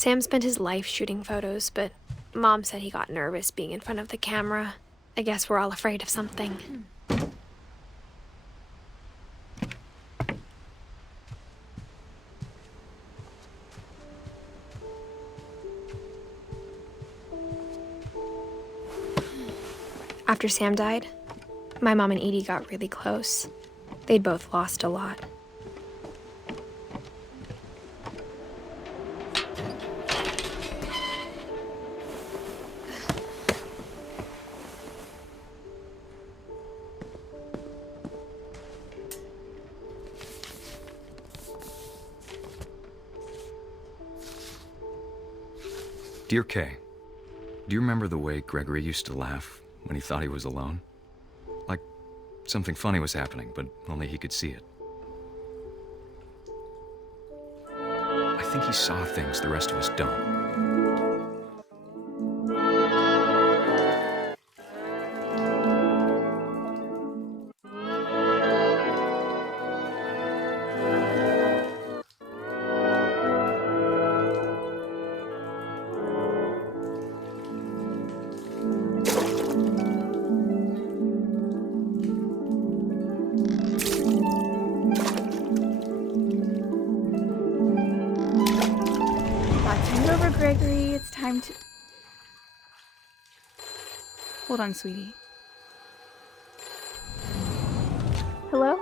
Sam spent his life shooting photos, but Mom said he got nervous being in front of the camera. I guess we're all afraid of something. After Sam died, my mom and Edie got really close. They'd both lost a lot. Dear Kay, do you remember the way Gregory used to laugh when he thought he was alone? Like something funny was happening, but only he could see it. I think he saw things the rest of us don't. Gregory, it's time to... Hold on, sweetie. Hello?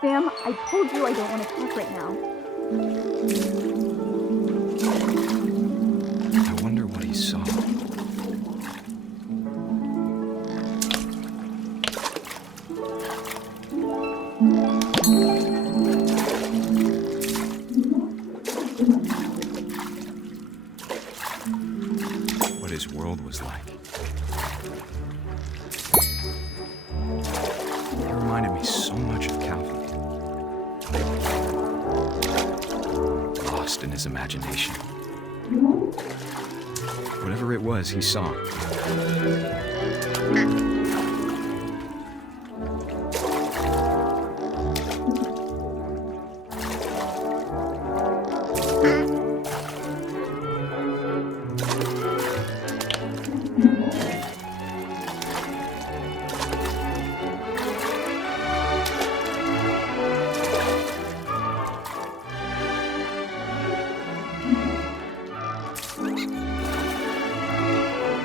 Sam, I told you I don't want to talk right now. I wonder what he saw. What his world was like. He reminded me so much of Calvin. Lost in his imagination. Whatever it was, he saw.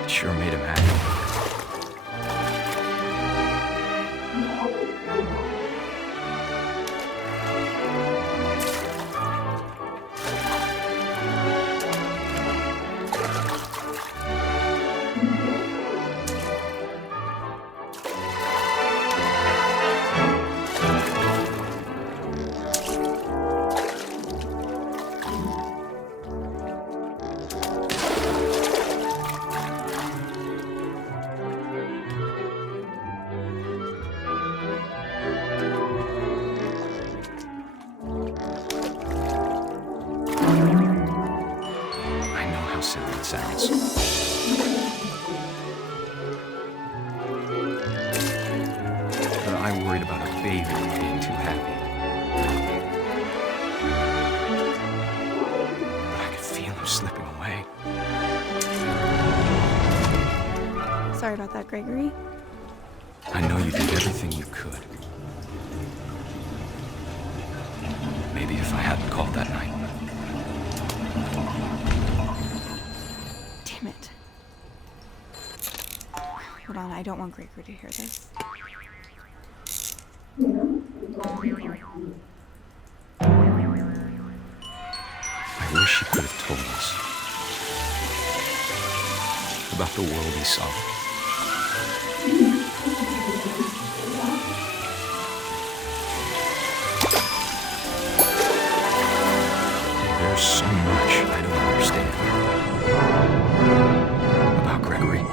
Sure made him happy. Sad it sounds. But I worried about a baby being too happy. But I could feel him slipping away. Sorry about that, Gregory. I know you did everything you could. Maybe if I hadn't called that night. Damn it. Hold on, I don't want Gregory to hear this. I wish he could have told us about the world he saw. There's so much I don't understand about Gregory,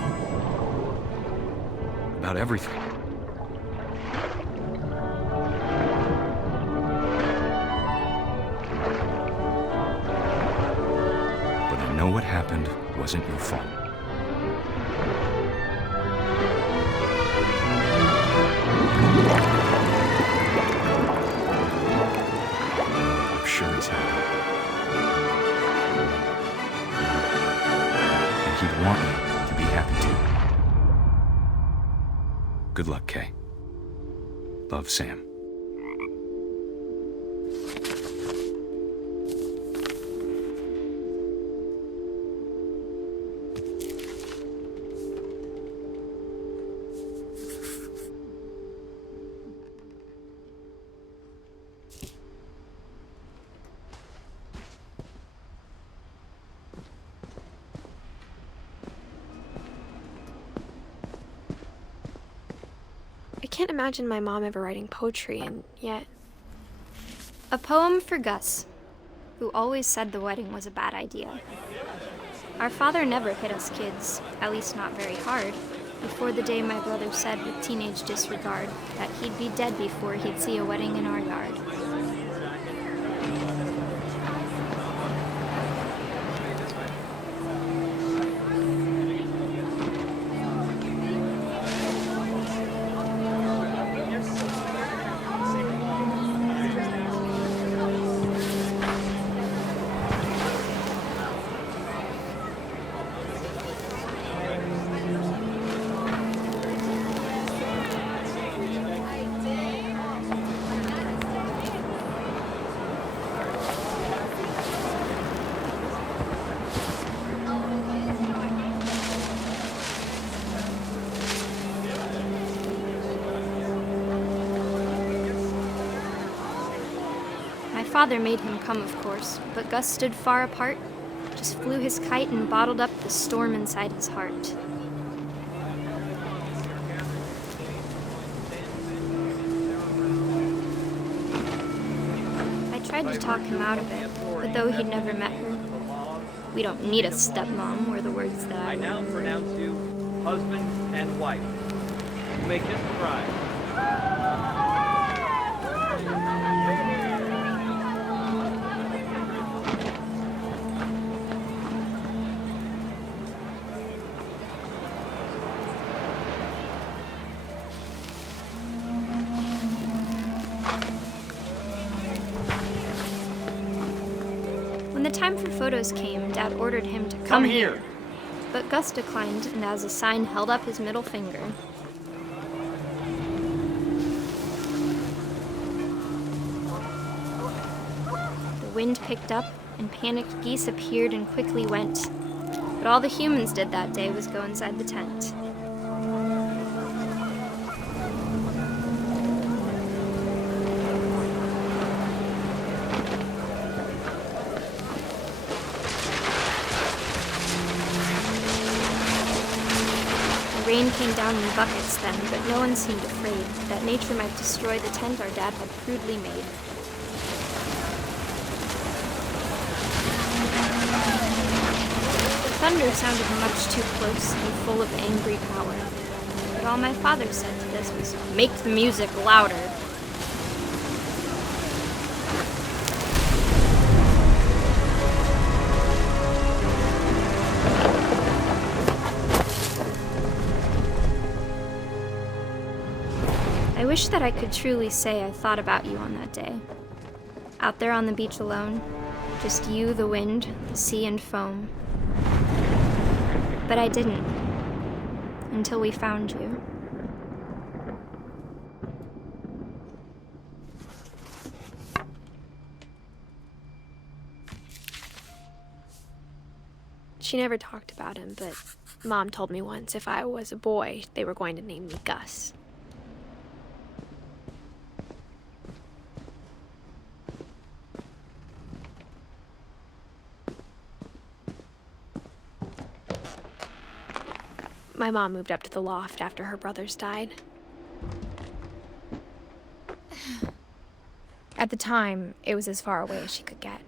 about everything. But I know what happened wasn't your fault. I'm sure he's happy. I want you to be happy too. Good luck, Kay. Love, Sam. I can't imagine my mom ever writing poetry, and yet... A poem for Gus, who always said the wedding was a bad idea. Our father never hit us kids, at least not very hard, before the day my brother said with teenage disregard that he'd be dead before he'd see a wedding in our yard. My father made him come, of course, but Gus stood far apart, just flew his kite and bottled up the storm inside his heart. I tried to talk him out of it, but though he'd never met her, "We don't need a stepmom," were the words that I now learned. pronounce you husband and wife. You may kiss the bride. When the time for photos came, Dad ordered him to Come here. But Gus declined, and as a sign held up his middle finger. The wind picked up, and panicked geese appeared and quickly went. But all the humans did that day was go inside the tent. The rain came down in buckets then, but no one seemed afraid that nature might destroy the tent our dad had crudely made. The thunder sounded much too close and full of angry power. But all my father said to this was, "Make the music louder." I wish that I could truly say I thought about you on that day. Out there on the beach alone, just you, the wind, the sea, and foam. But I didn't, until we found you. She never talked about him, but Mom told me once if I was a boy, they were going to name me Gus. My mom moved up to the loft after her brothers died. At the time, it was as far away as she could get.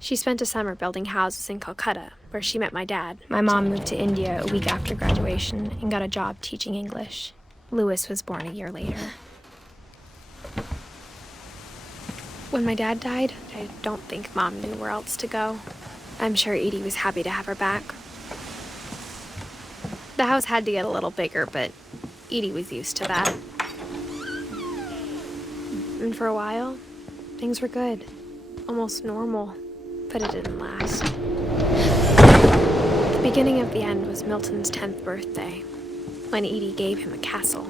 She spent a summer building houses in Calcutta, where she met my dad. My mom moved to India a week after graduation and got a job teaching English. Louis was born a year later. When my dad died, I don't think Mom knew where else to go. I'm sure Edie was happy to have her back. The house had to get a little bigger, but Edie was used to that. And for a while, things were good. Almost normal. But it didn't last. The beginning of the end was Milton's 10th birthday, when Edie gave him a castle.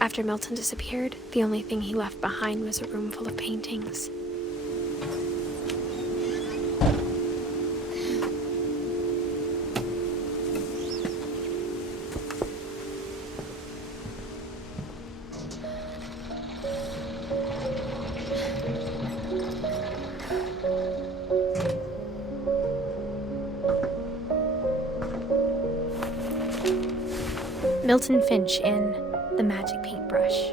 After Milton disappeared, the only thing he left behind was a room full of paintings. Milton Finch in The Magic Paintbrush.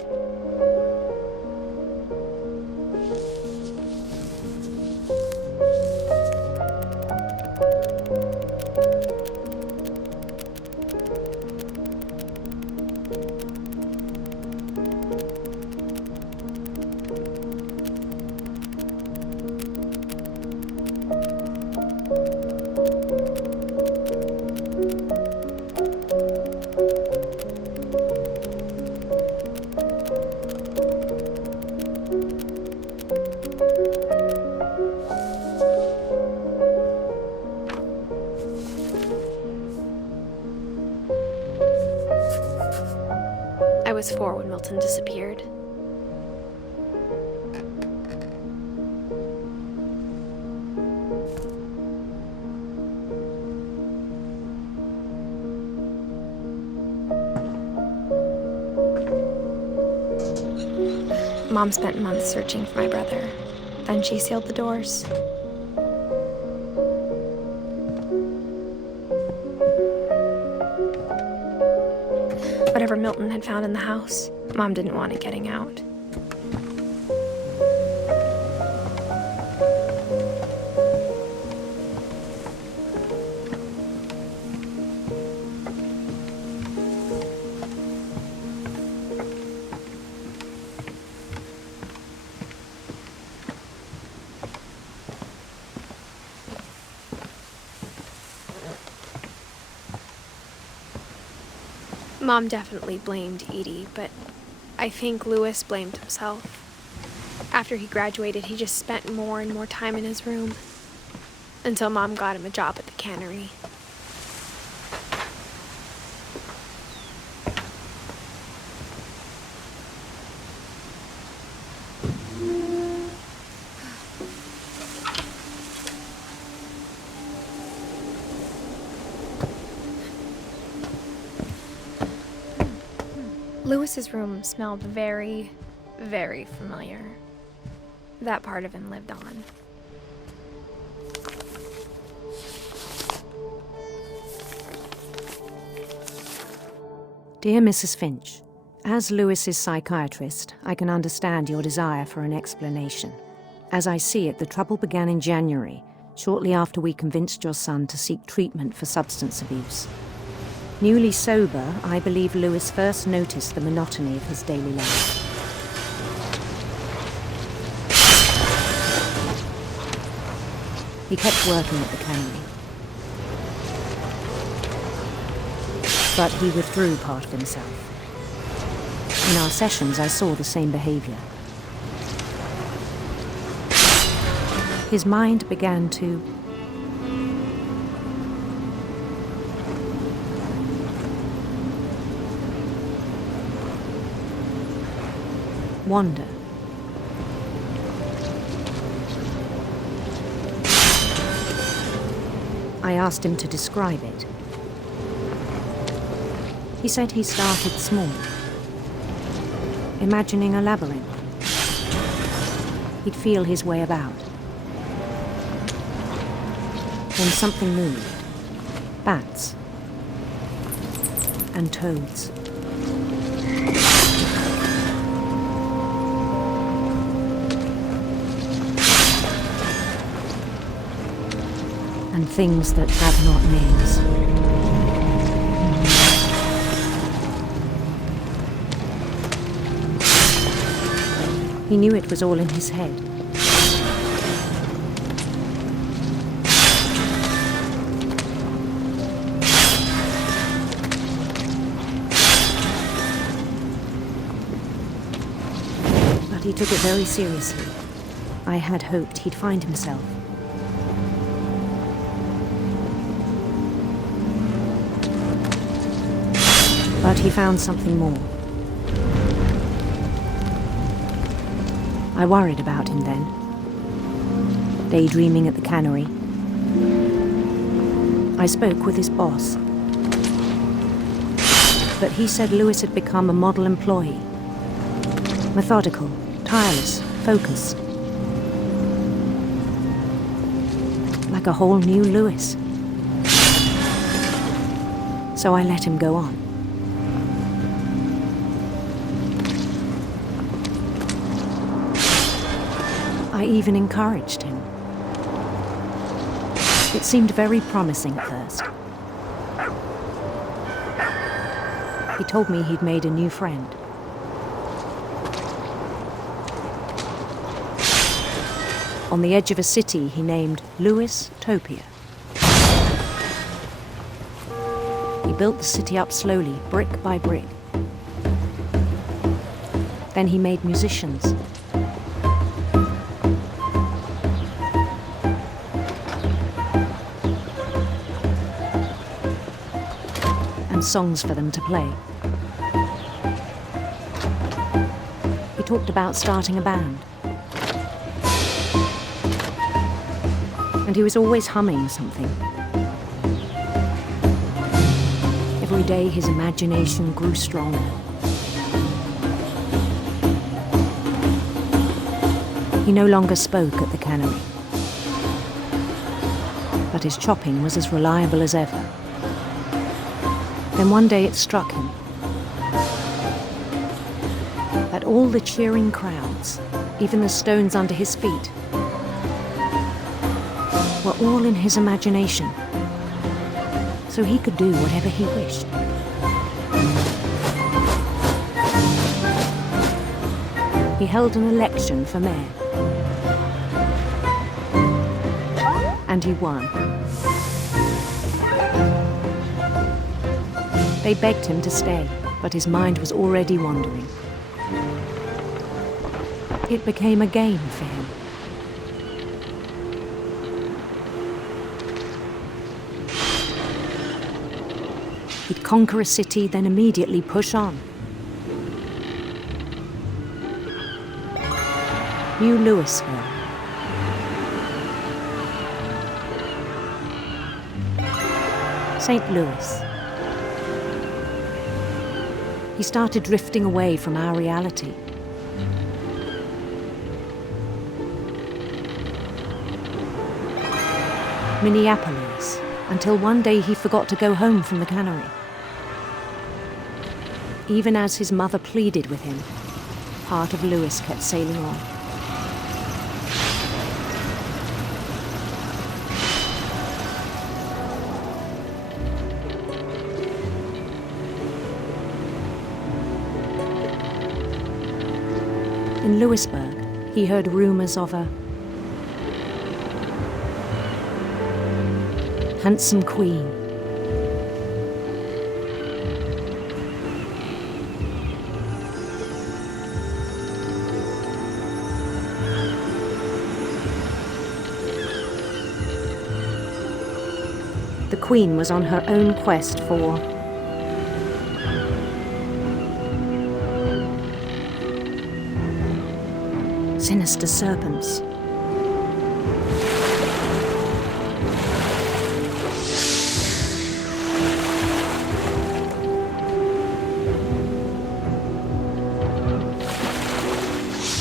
I was 4 when Milton disappeared. Mom spent months searching for my brother. Then she sealed the doors. Whatever Milton had found in the house, Mom didn't want it getting out. Mom definitely blamed Edie, but I think Lewis blamed himself. After he graduated, he just spent more and more time in his room, until Mom got him a job at the cannery. Lewis's room smelled very, very familiar. That part of him lived on. Dear Mrs. Finch, as Lewis's psychiatrist, I can understand your desire for an explanation. As I see it, the trouble began in January, shortly after we convinced your son to seek treatment for substance abuse. Newly sober, I believe Lewis first noticed the monotony of his daily life. He kept working at the cannery, but he withdrew part of himself. In our sessions, I saw the same behavior. His mind began to wander. I asked him to describe it. He said he started small, imagining a labyrinth. He'd feel his way about. Then something moved. Bats and toads. And things that have not names. He knew it was all in his head. He took it very seriously. I had hoped he'd find himself. But he found something more. I worried about him then. Daydreaming at the cannery. I spoke with his boss. But he said Lewis had become a model employee. Methodical, tireless, focused. Like a whole new Lewis. So I let him go on. I even encouraged him. It seemed very promising at first. He told me he'd made a new friend. On the edge of a city he named Lewis Topia. He built the city up slowly, brick by brick. Then he made musicians. And songs for them to play. He talked about starting a band. And he was always humming something. Every day his imagination grew stronger. He no longer spoke at the cannery. But his chopping was as reliable as ever. Then one day it struck him that all the cheering crowds, even the stones under his feet, were all in his imagination, so he could do whatever he wished. He held an election for mayor. And he won. They begged him to stay, but his mind was already wandering. It became a game for him. He'd conquer a city, then immediately push on. New Louisville. St. Louis. He started drifting away from our reality. Minneapolis, until one day he forgot to go home from the cannery. Even as his mother pleaded with him, part of Lewis kept sailing on. In Lewisburg, he heard rumors of a handsome queen. The queen was on her own quest for sinister serpents.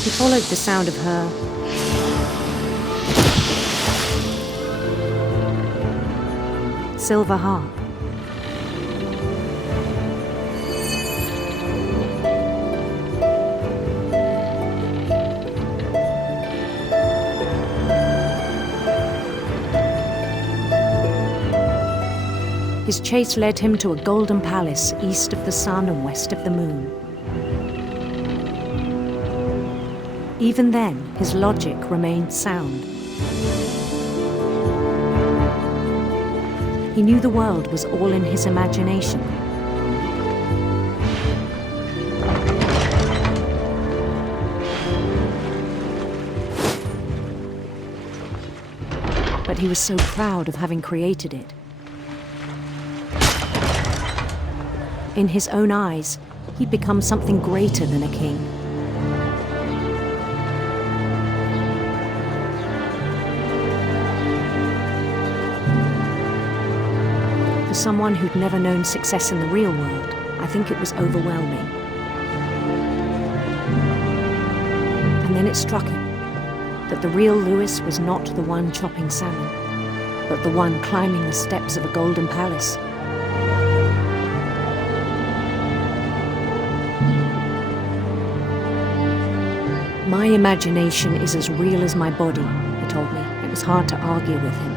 He followed the sound of her silver harp. His chase led him to a golden palace east of the sun and west of the moon. Even then, his logic remained sound. He knew the world was all in his imagination. but he was so proud of having created it. In his own eyes, he'd become something greater than a king. For someone who'd never known success in the real world, I think it was overwhelming. And then it struck him that the real Lewis was not the one chopping salmon, but the one climbing the steps of a golden palace. My imagination is as real as my body, he told me. It was hard to argue with him.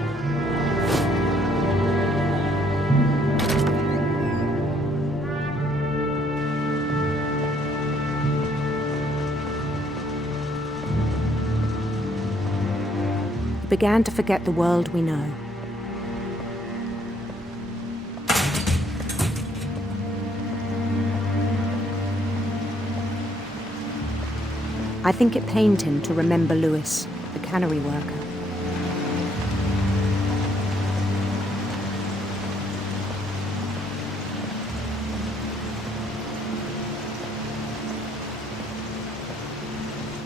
He began to forget the world we know. I think it pained him to remember Lewis, the cannery worker.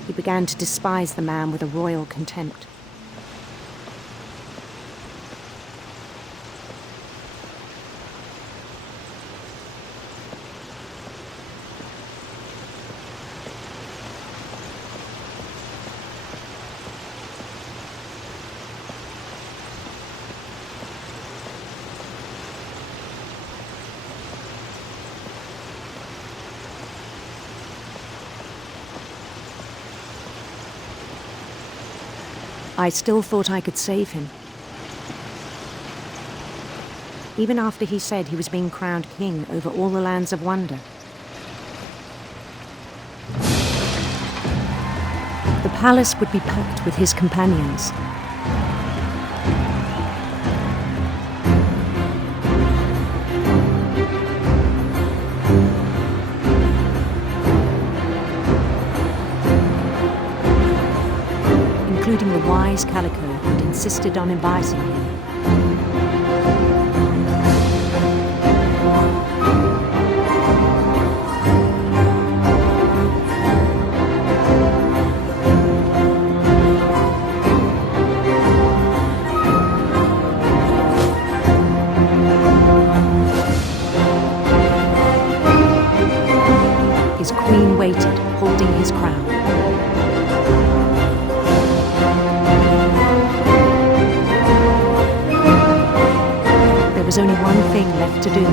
He began to despise the man with a royal contempt. I still thought I could save him. Even after he said he was being crowned king over all the lands of wonder. The palace would be packed with his companions. Including the wise Calico who'd insisted on inviting him. His queen waited, holding his crown. There was only one thing left to do.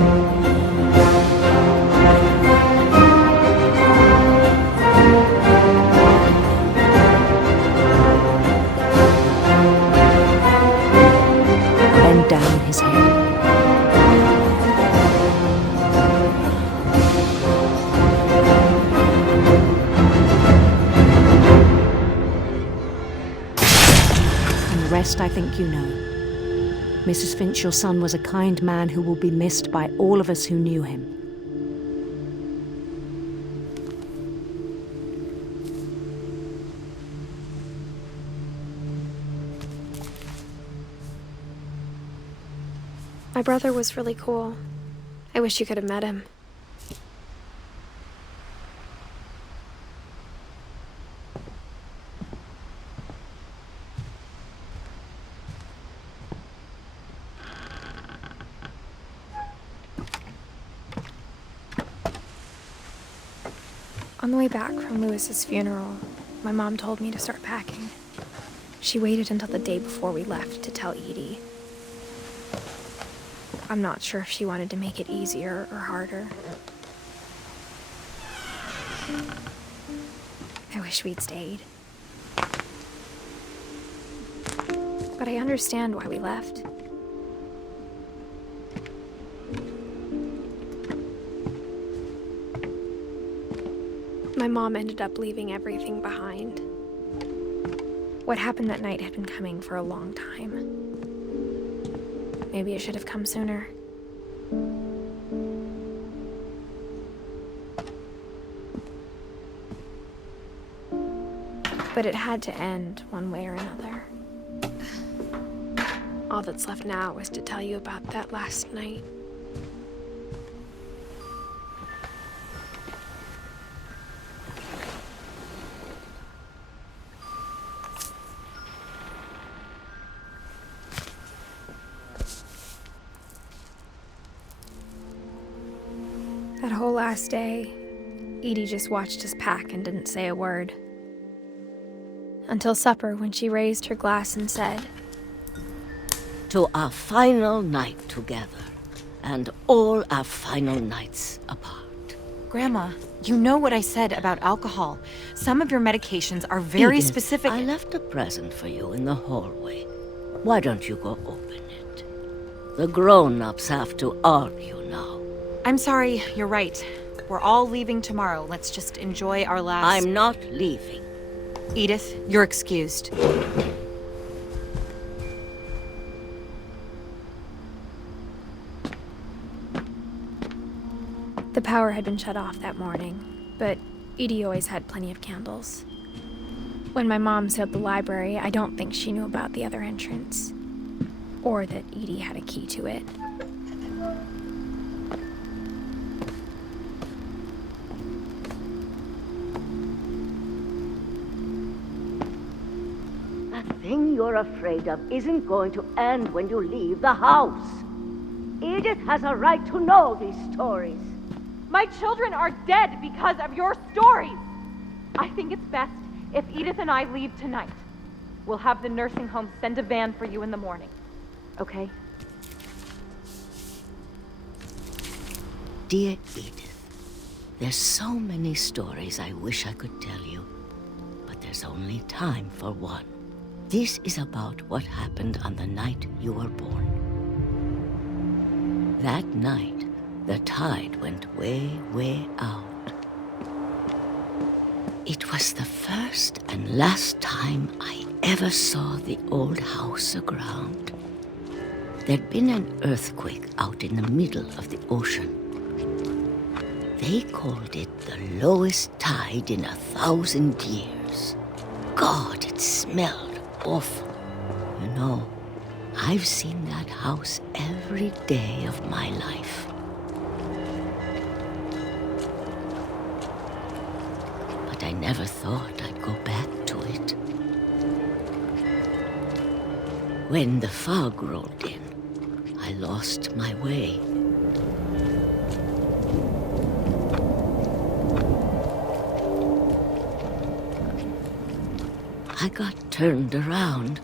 Bend down his head. And the rest I think you know. Mrs. Finch, your son was a kind man who will be missed by all of us who knew him. My brother was really cool. I wish you could have met him. On the way back from Lewis's funeral, my mom told me to start packing. She waited until the day before we left to tell Edie. I'm not sure if she wanted to make it easier or harder. I wish we'd stayed. But I understand why we left. My mom ended up leaving everything behind. What happened that night had been coming for a long time. Maybe it should have come sooner. But it had to end one way or another. All that's left now is to tell you about that last night. That whole last day, Edie just watched us pack and didn't say a word. Until supper, when she raised her glass and said, "To our final night together, and all our final nights apart." Grandma, you know what I said about alcohol. Some of your medications are very Edith, specific. I left a present for you in the hallway. Why don't you go open it? The grown-ups have to argue now. I'm sorry, you're right. We're all leaving tomorrow. Let's just enjoy our last... I'm not leaving. Edith, you're excused. The power had been shut off that morning, but Edie always had plenty of candles. When my mom sealed the library, I don't think she knew about the other entrance, or that Edie had a key to it. The thing you're afraid of isn't going to end when you leave the house. Edith has a right to know these stories. My children are dead because of your stories. I think it's best if Edith and I leave tonight. We'll have the nursing home send a van for you in the morning. Okay? Dear Edith, there's so many stories I wish I could tell you, but there's only time for one. This is about what happened on the night you were born. That night, the tide went way, way out. It was the first and last time I ever saw the old house aground. There'd been an earthquake out in the middle of the ocean. They called it the lowest tide in 1,000 years. God, it smelled awful. You know, I've seen that house every day of my life. But I never thought I'd go back to it. When the fog rolled in, I lost my way. I got turned around.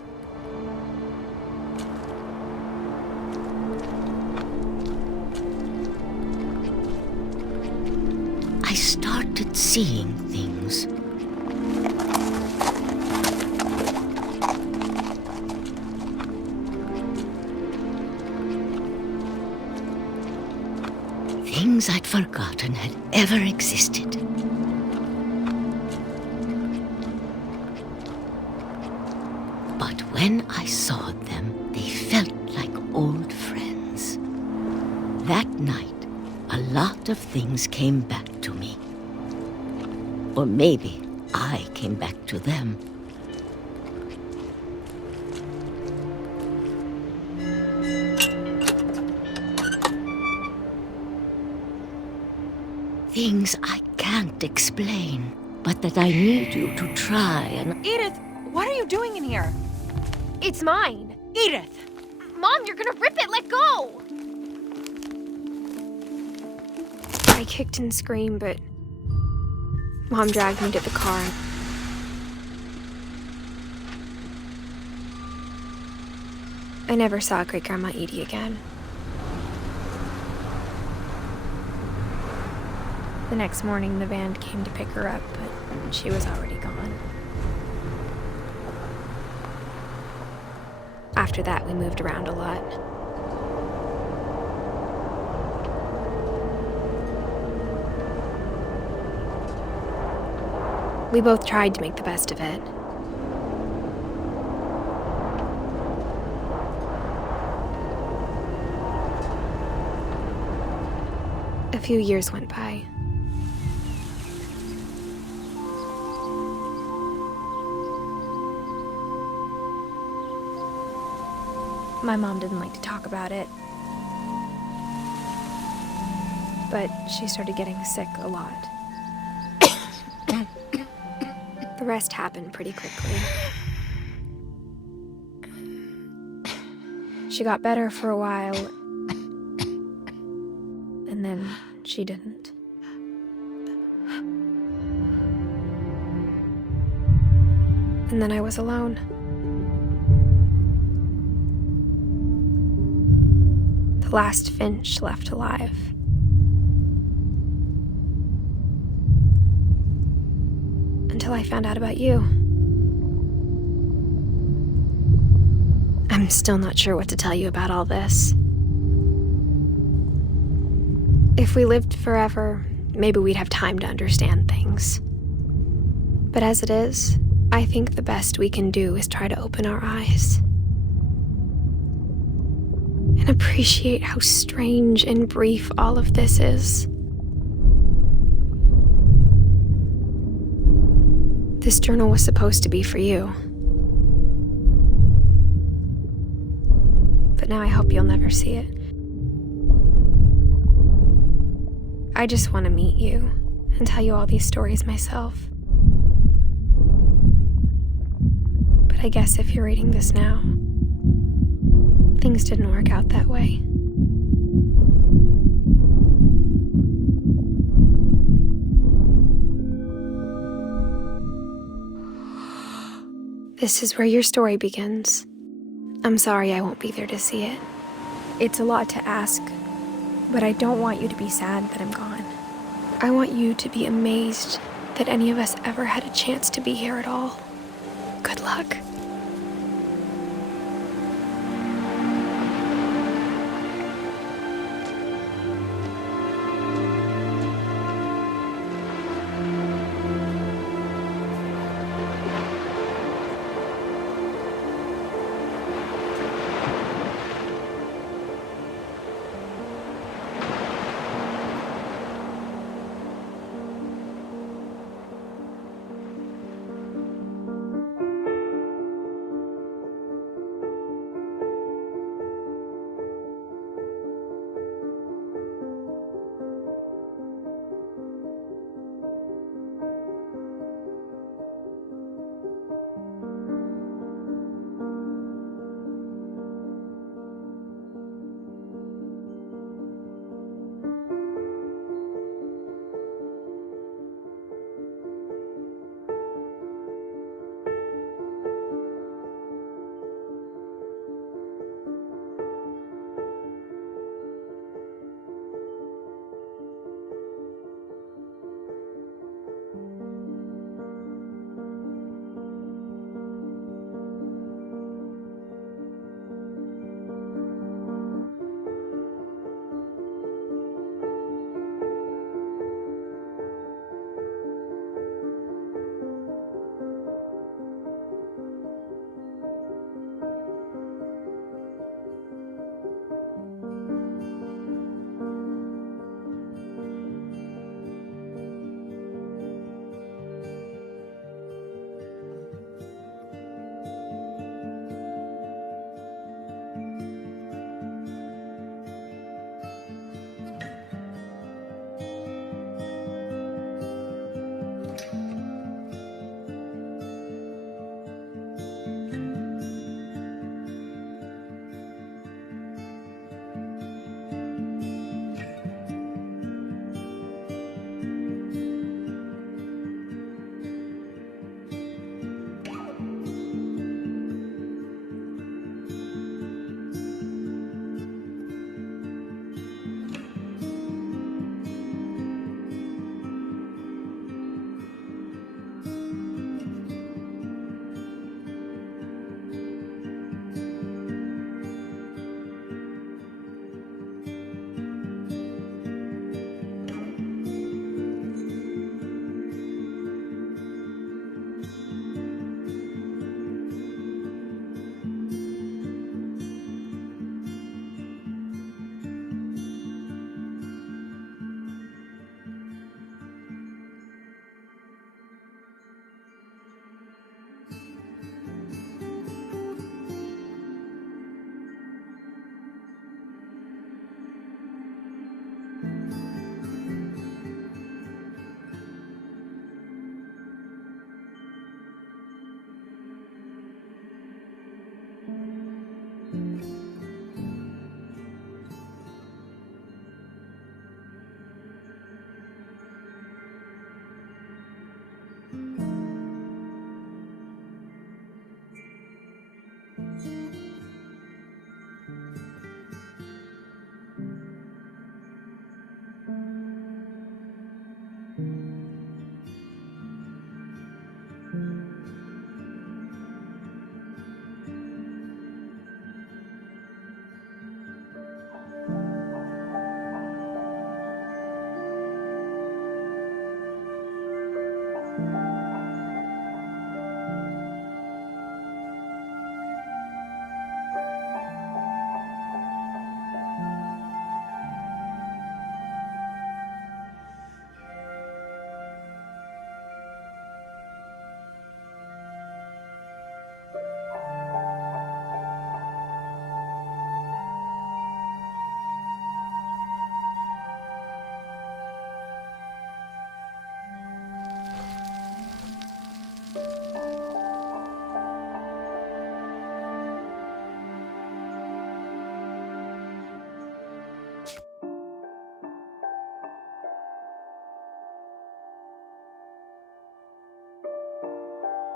I started seeing things. Things I'd forgotten had ever existed. But when I saw them, they felt like old friends. That night, a lot of things came back to me. Or maybe I came back to them. Things I can't explain, but that I need you to try and... Edith, what are you doing in here? It's mine! Edith! Mom, you're gonna rip it! Let go! I kicked and screamed, but Mom dragged me to the car. I never saw Great-Grandma Edie again. The next morning, the van came to pick her up, but she was already gone. After that, we moved around a lot. We both tried to make the best of it. A few years went by. My mom didn't like to talk about it. But she started getting sick a lot. The rest happened pretty quickly. She got better for a while, and then she didn't. And then I was alone. The last Finch left alive. Until I found out about you. I'm still not sure what to tell you about all this. If we lived forever, maybe we'd have time to understand things. But as it is, I think the best we can do is try to open our eyes. And appreciate how strange and brief all of this is. This journal was supposed to be for you. But now I hope you'll never see it. I just want to meet you and tell you all these stories myself. But I guess if you're reading this now, things didn't work out that way. This is where your story begins. I'm sorry I won't be there to see it. It's a lot to ask, but I don't want you to be sad that I'm gone. I want you to be amazed that any of us ever had a chance to be here at all. Good luck.